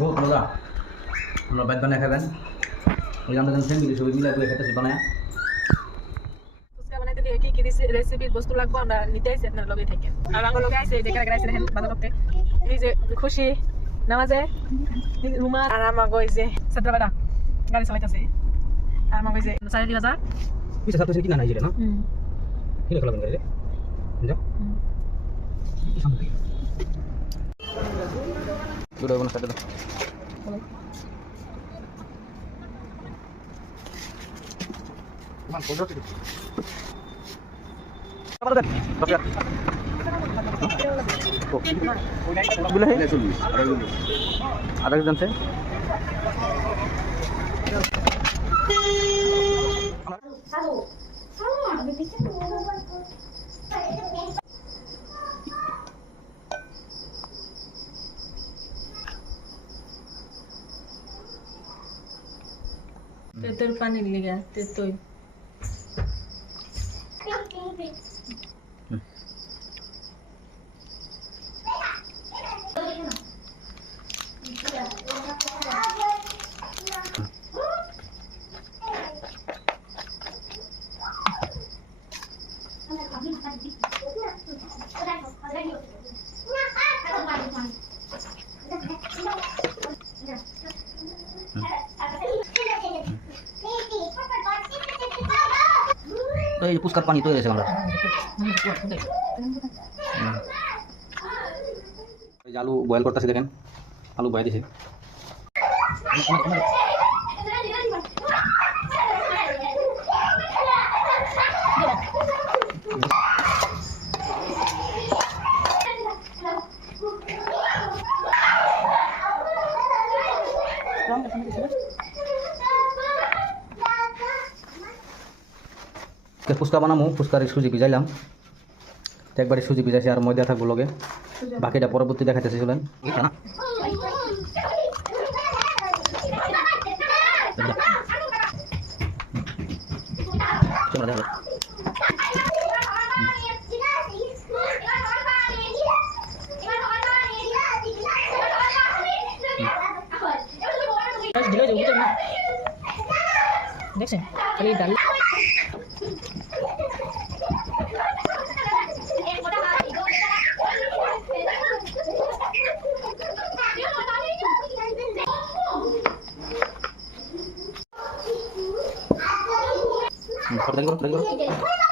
বহুত মজা আমরা বাইক বানায় খাবেন ওই আমরা ফ্যামিলি সবাই মিলে করে খেতেছি বানায় ফুচকা বানাইতে দিয়ে কি কি রেসিপির বস্তু লাগবে আমরা নিতে আইছি আপনার লগে থেকে আর আমার লগে আইছে যে কারা আইছে দেখেন ভালো করতে এই যে খুশি নামাজে রুমা আর আমার কই যে সত্রবাড়া গাড়ি চালাইতাছে আর আমার কই যে সাড়ে 3000 পিছে সাথে কি না নাই যেটা না কি লেখা লাগবে রে যা সামনে দুটো কোন সাথে দাও মান কোন রকম আমার দেন রফিয়া গুলো है 40 आधा जन से तेतर पानी लिया तेतोय तो ये पुष्कर पानी तो ऐसे हमरा आलू बॉयल करते देखें आलू बॉयल दिसे ফুচকা বানামো ফুচকার সুজি ভিজাইলাম একবারে সুজি ভিজাইছি আর ময়দা থাকবো লগে বাকিটা পরবর্তী দেখাইতেছি চলেন না দেখছেন খালি ডাল Tadi